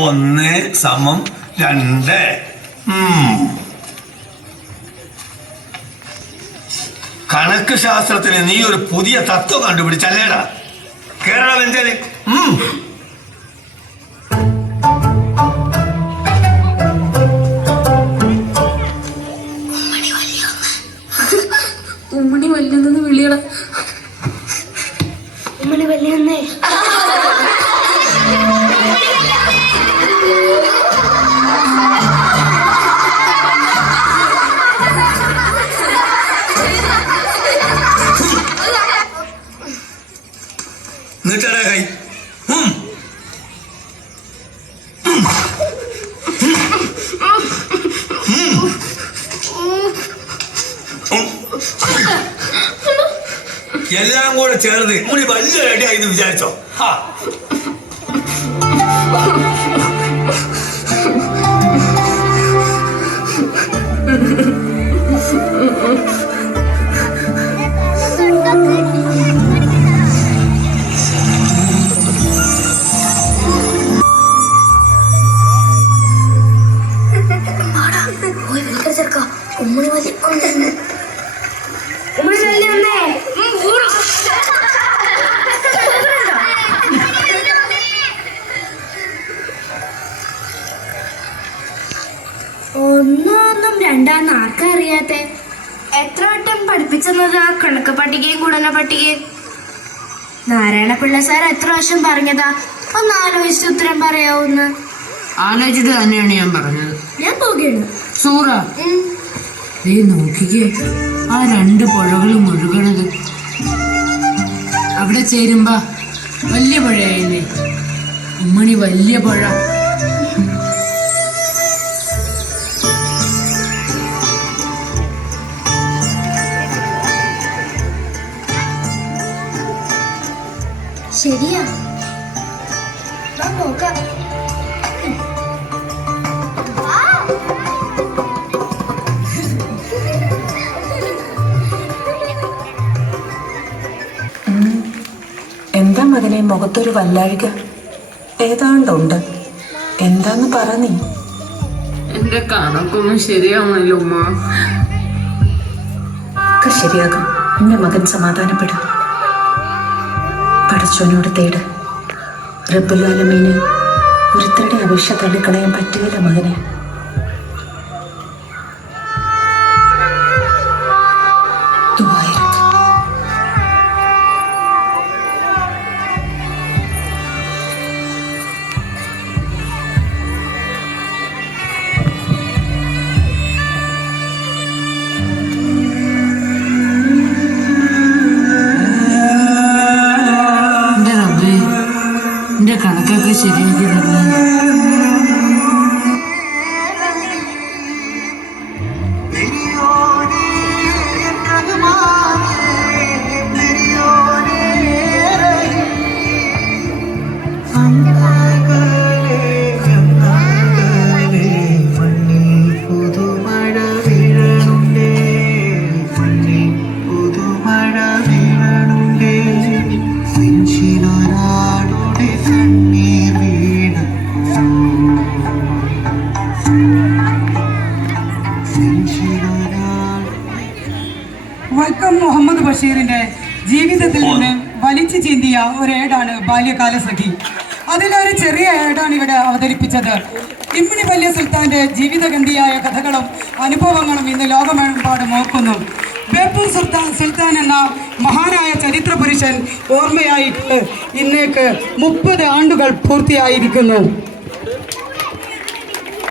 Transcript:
1 സമം 2. കണക്ക് ശാസ്ത്രത്തിന് നീ ഒരു പുതിയ തത്വം കണ്ടുപിടിച്ചല്ലേടാ? കേരള വെഞ്ചല്. ഉമ്മണി വല്യെന്ന് വിളിയട. ഉമ്മണി വല്യെന്നേ. നീട്ടടാ കൈ. എല്ലാം കൂടെ ചേർന്ന് മുടി വലിയ റെഡിയായി വിചാരിച്ചോ? ഉമ്മണി വലിയ ഉമ്മണി വല്യന്നേ. ഒന്നും രണ്ടാന്ന് ആർക്കാ അറിയാത്തെ? എത്ര വട്ടം പഠിപ്പിച്ചെന്നത് ആ കണക്ക് പട്ടികയും ഗുണന പട്ടികയും? നാരായണപിള്ള സാർ എത്ര വർഷം പറഞ്ഞതാ? ഒന്ന് ആലോചിച്ച് ഉത്തരം പറയാവൂന്ന്. ആലോചിച്ചിട്ട് തന്നെയാണ് ഞാൻ പറഞ്ഞത്. ഞാൻ പോകുകയാണ്. സൂറ, നീ നോക്കിക്കേ, ആ 2 പുഴകളും ഒഴുകണത്. അവിടെ ചേരുമ്പോ വലിയ പുഴയായില്ലേ? ഉമ്മണി വലിയ പുഴ. ശരിയാ, നോക്കാം. എന്താ മകനെ മുഖത്തൊരു വല്ലാഴിക? ഏതാണ്ടുണ്ട്. എന്താന്ന് പറ നീ. എന്റെ കണക്കൊന്നും ശരിയാവണല്ലോ ഉമ്മ. ഒക്കെ ശരിയാകും. എന്റെ മകൻ സമാധാനപ്പെടും. പടച്ചോനോട് തേട്. റബ്ബുൽ ആലമീന് ഒരുത്തരുടെ അപേക്ഷ തള്ളിക്കളയാൻ പറ്റുകയില്ല മകനെ. എന്റെ കണക്കൊക്കെ ശരിയാക്കി തന്നെ. വൈക്കം മുഹമ്മദ് ബഷീറിന്റെ ജീവിതത്തിൽ നിന്ന് വലിച്ചു ചീന്തിയ ഒരേടാണ് ബാല്യകാല സഖി. അതിലൊരു ചെറിയ ഏടാണ് ഇവിടെ അവതരിപ്പിച്ചത്. ഇമ്മിണി വലിയ സുൽത്താന്റെ ജീവിതഗന്ധിയായ കഥകളും അനുഭവങ്ങളും ഇന്ന് ലോകമെമ്പാടും ഓർക്കുന്നു. ബേപ്പൂർ സുൽത്താൻ എന്ന മഹാനായ ചരിത്ര പുരുഷൻ ഓർമ്മയായിട്ട് ഇന്നേക്ക് 30 ആണ്ടുകൾ പൂർത്തിയായിരിക്കുന്നു.